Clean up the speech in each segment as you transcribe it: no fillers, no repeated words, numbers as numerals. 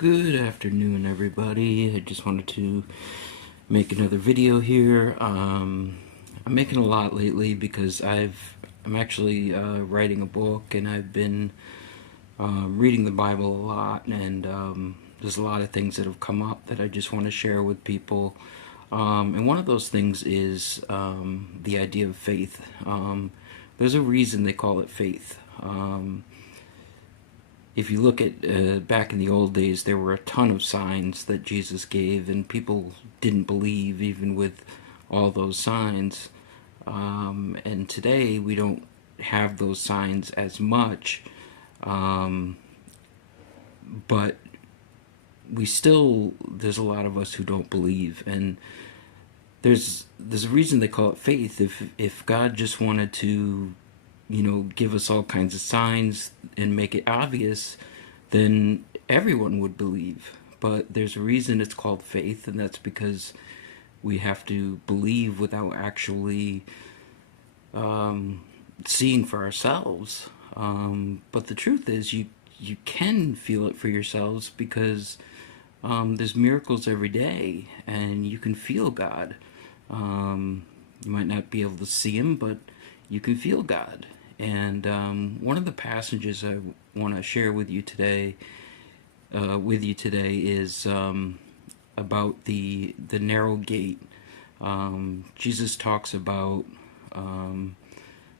Good afternoon, everybody. I just wanted to make another video here. I'm making a lot lately because I'm actually writing a book, and I've been reading the Bible a lot, and there's a lot of things that have come up that I just want to share with people. And one of those things is the idea of faith. There's a reason they call it faith. If you look at back in the old days, there were a ton of signs that Jesus gave, and people didn't believe even with all those signs. And today we don't have those signs as much, but there's a lot of us who don't believe, and there's a reason they call it faith. If God just wanted to give us all kinds of signs and make it obvious, then everyone would believe. But there's a reason it's called faith, and that's because we have to believe without actually seeing for ourselves. But the truth is, you can feel it for yourselves because there's miracles every day, and you can feel God. You might not be able to see Him, but you can feel God. And one of the passages I want to share with you today is about the narrow gate. Jesus talks about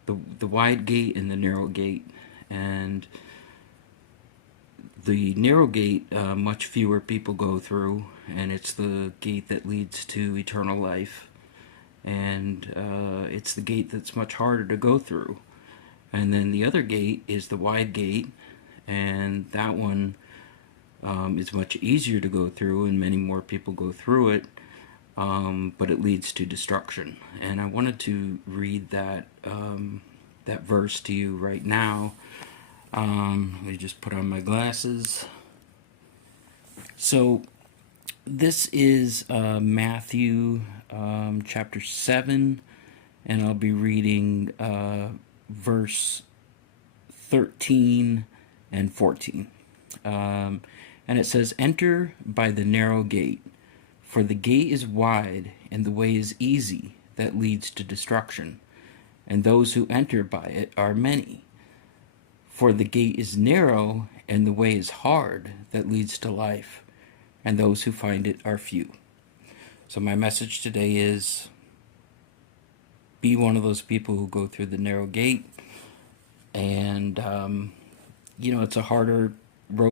the wide gate and the narrow gate, and the narrow gate much fewer people go through, and it's the gate that leads to eternal life, and it's the gate that's much harder to go through. And then the other gate is the wide gate, and that one is much easier to go through, and many more people go through it, but it leads to destruction. And I wanted to read that verse to you right now. Let me just put on my glasses. So this is Matthew chapter 7, and I'll be reading verse 13 and 14. And it says, "Enter by the narrow gate, for the gate is wide and the way is easy that leads to destruction, and those who enter by it are many. For the gate is narrow and the way is hard that leads to life, and those who find it are few." So my message today is, be one of those people who go through the narrow gate. And it's a harder